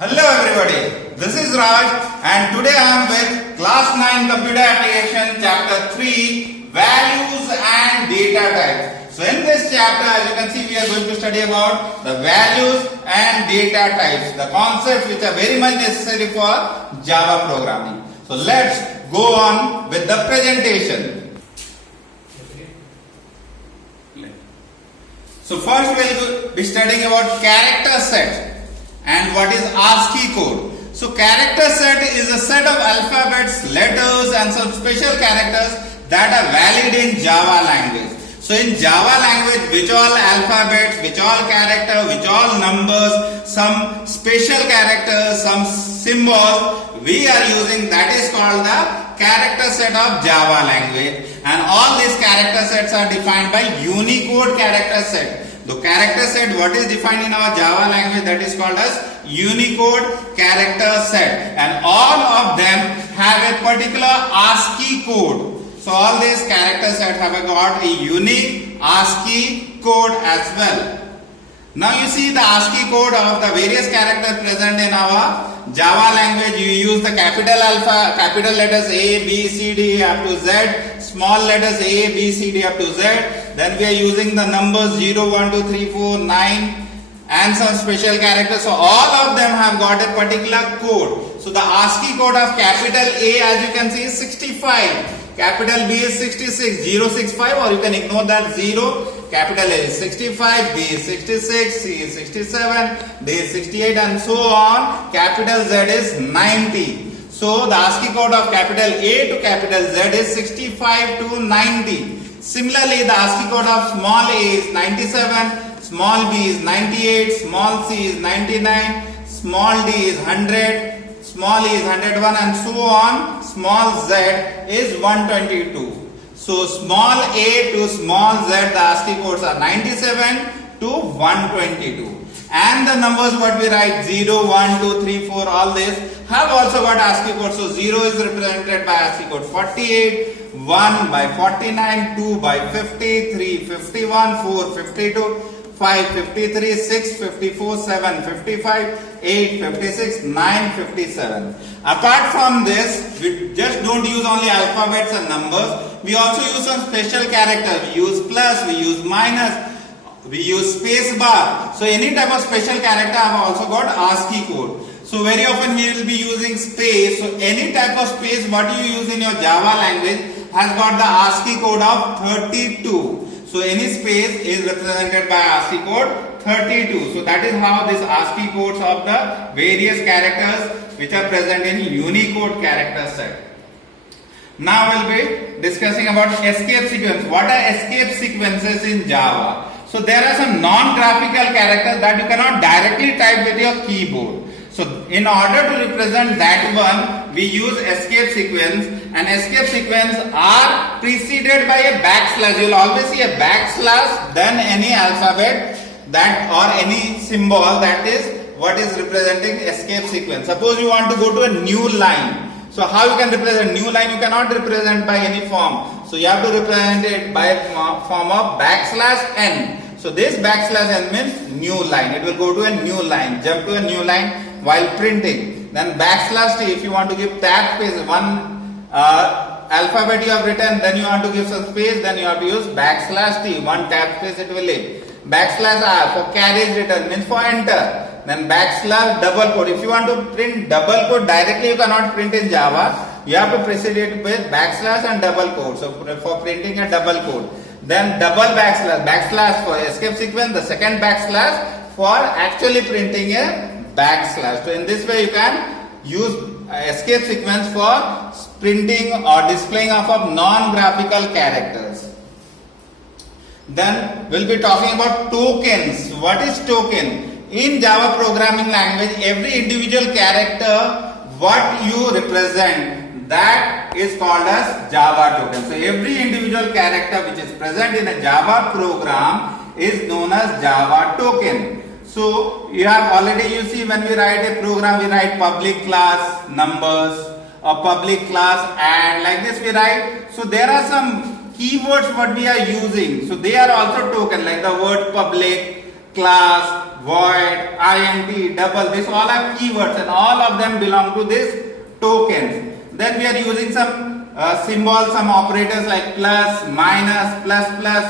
Hello everybody, this is Raj and today I am with class 9 computer application chapter 3 values and data types. So in this chapter as you can see we are going to study about the values and data types, the concepts which are very much necessary for Java programming. So let's go on with the presentation. So first we will be studying about character set. And what is ASCII code? So character set is a set of alphabets, letters and some special characters that are valid in Java language. So in Java language, which all alphabets, which all character, which all numbers, some special characters, some symbol we are using, that is called the character set of Java language. And all these character sets are defined by Unicode character set. The character set what is defined in our Java language, that is called as Unicode character set, and all of them have a particular ASCII code. So all these character sets have got a unique ASCII code as well. Now you see the ASCII code of the various characters present in our Java language. You use the capital letters A, B, C, D up to Z, small letters A, B, C, D up to Z. Then we are using the numbers 0, 1, 2, 3, 4, 9 and some special characters. So all of them have got a particular code. So the ASCII code of capital A as you can see is 65. Capital B is 66, 065, or you can ignore that 0. Capital A is 65, B is 66, C is 67, D is 68 and so on. Capital Z is 90. So the ASCII code of capital A to capital Z is 65 to 90. Similarly, the ASCII code of small a is 97, small b is 98, small c is 99, small d is 100, small e is 101 and so on. Small z is 122. So small a to small z, the ASCII codes are 97 to 122. And the numbers what we write 0, 1, 2, 3, 4, all this have also got ASCII code. So 0 is represented by ASCII code 48, 1 by 49, 2 by 50, 3 51, 4 52, 5 53, 6 54, 7 55, 8 56, 9 57. Apart from this, we just don't use only alphabets and numbers. We also use some special characters. We use plus, we use minus, we use space bar. So any type of special character have also got ASCII code. So very often we will be using space. So any type of space what you use in your Java language has got the ASCII code of 32. So any space is represented by ASCII code 32. So that is how this ASCII codes of the various characters which are present in Unicode character set. Now we'll be discussing about escape sequence. What are escape sequences in Java? So there are some non-graphical characters that you cannot directly type with your keyboard. So in order to represent that one, we use escape sequence, and escape sequence are preceded by a backslash. You will always see a backslash, then any alphabet that or any symbol, that is what is representing escape sequence. Suppose you want to go to a new line. So how you can represent new line? You cannot represent by any form. So you have to represent it by a form of backslash n. So this backslash n means new line. It will go to a new line, jump to a new line while printing. Then backslash t, if you want to give tab space, one alphabet you have written, then you want to give some space, then you have to use backslash t, one tab space it will leave. Backslash r for carriage return means for enter. Then backslash double quote. If you want to print double quote directly, you cannot print in Java. You have to precede it with backslash and double quote. So for printing a double quote. Then double backslash. Backslash for escape sequence. The second backslash for actually printing a backslash. So in this way you can use escape sequence for printing or displaying of non-graphical characters. Then we'll be talking about tokens. What is token? In Java programming language, every individual character what you represent, that is called as Java token. So every individual character which is present in a Java program is known as Java token. So you have already, you see, when we write a program, we write public class numbers or public class and like this we write. So there are some keywords what we are using. So they are also token, like the word public, class, void, int, double, this all are keywords and all of them belong to this tokens. Then we are using some symbols, some operators like plus, minus,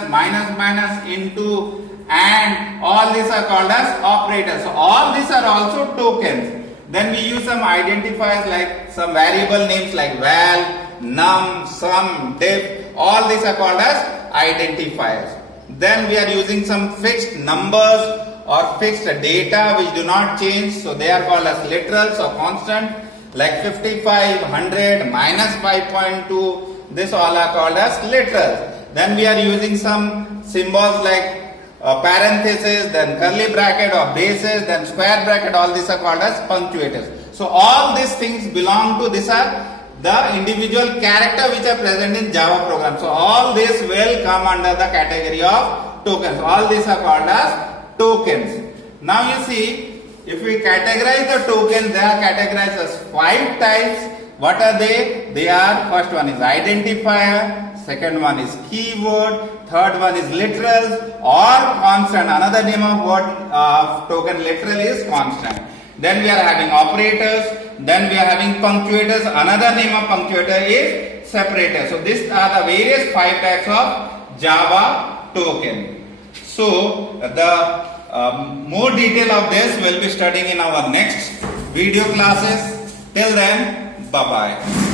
minus, into, and all these are called as operators. So all these are also tokens. Then we use some identifiers like some variable names like val, num, sum, diff, all these are called as identifiers. Then we are using some fixed numbers or fixed data which do not change, so they are called as literals or constant, like 55, 100, minus 5.2, this all are called as literals. Then we are using some symbols like parenthesis, then curly bracket or braces, then square bracket, all these are called as punctuators. So all these things belong to, these are the individual character which are present in Java program. So all this will come under the category of tokens. All these are called as tokens. Now you see, if we categorize the tokens, they are categorized as 5 types. What are they? They are, first one is identifier, second one is keyword, third one is literals or constant. Another name of word token literal is constant. Then we are having operators, then we are having punctuators. Another name of punctuator is separator. So these are the various 5 types of Java token. So the more detail of this will be studying in our next video classes. Till then, bye bye.